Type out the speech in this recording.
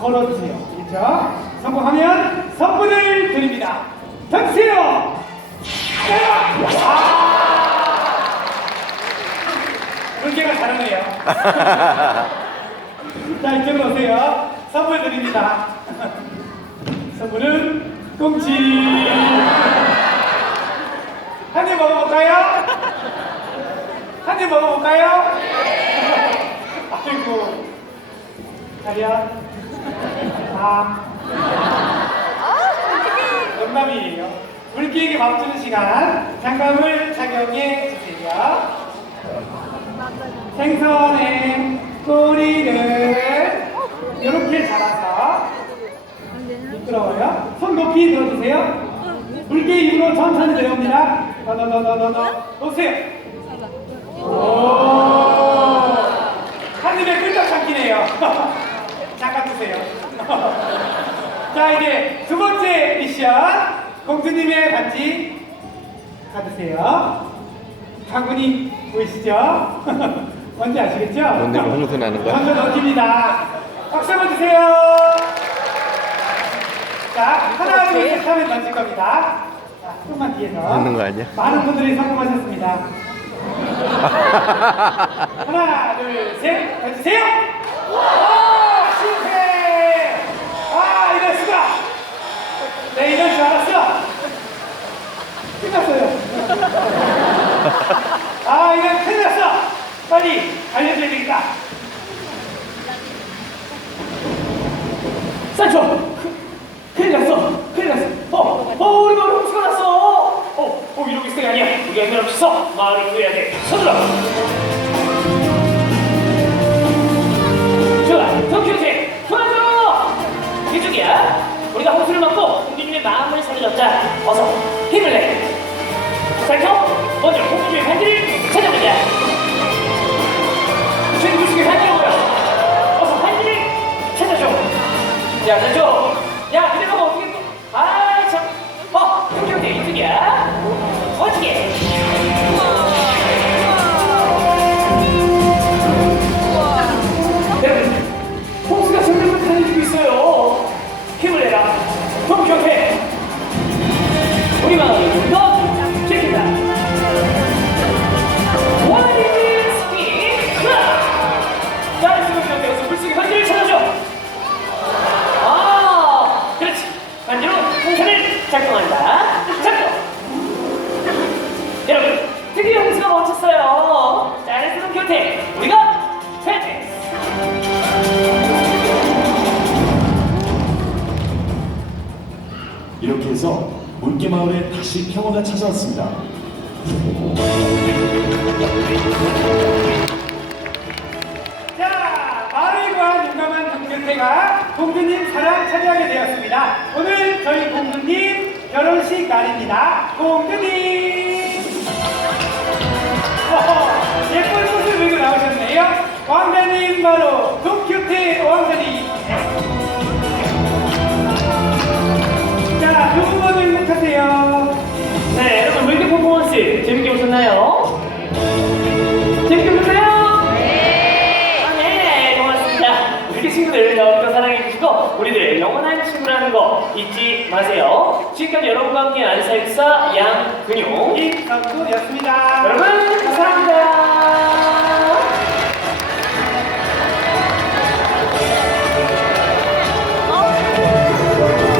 걸어주세요. 알겠죠? 성공하면 선물을 드립니다. 던지세요! 아! 물개가 잘하네요. 자, 이쪽으로 오세요. 선물 드립니다. 선물은 꽁치. 한 입 먹어볼까요? 한 입 먹어볼까요? 아이고. 자리야. 아. 농담이에요. 물기에게 맘주는 시간. 장갑을 착용해 주세요. 생선의 꼬리를 이렇게 잡아서 미끄러워요. 손 높이 들어주세요. 물개 입으로 천천히 내려옵니다. 더더더더더 놓으세요. 오. 한 입에 끌떡 삼키네요. 자 이제 두 번째 미션 공주님의 반지 받으세요. 바구니 보이시죠? 뭔지 아시겠죠? 뭔데 홍수 나는 거야? 먼저 넘깁니다. 박수 한번 주세요. 자, 하나, 둘, 셋 하면 던질 겁니다. 자, 조금만 뒤에서. 넣는 거 아니야? 많은 분들이 성공하셨습니다. 하나, 둘, 셋, 던지세요! 오, 실패! 아, 이럴 수가! 네, 이럴 줄 알았어! 끝났어요. 아, 이건 큰일 났어! 빨리 알려줘야 되겠다. 산초! 그- 큰일 났어! 큰일 났어! 어! 어! 우리 마을 홍수가 났어! 어! 어! 이러고 있을 게 아니야! 우리 한명 없어! 마을을 구해야 돼! 서둘러! 좋아! 도쿄지! 도와줘! 이쪽이야! 우리가 홍수를 막고 공주님의 마음을 살려줬자 어서 힘을 내! 산초! 먼저 공주님의 반지를 야, 그대 가면 이렇게 해서 물개마을에 다시 평화가 찾아왔습니다. 자, 마을에 관한 용감한 동견태가 공주님 사랑 차지하게 되었습니다. 오늘 저희 공주님 결혼식 날입니다. 공주님! 보셨나요? 네. 아, 네, 고맙습니다. 우리 친구들 더욱더 사랑해주시고 우리들 영원한 친구라는 거 잊지 마세요. 지금까지 여러분과 함께 안살사 양근용 이성수였습니다. 여러분 감사합니다.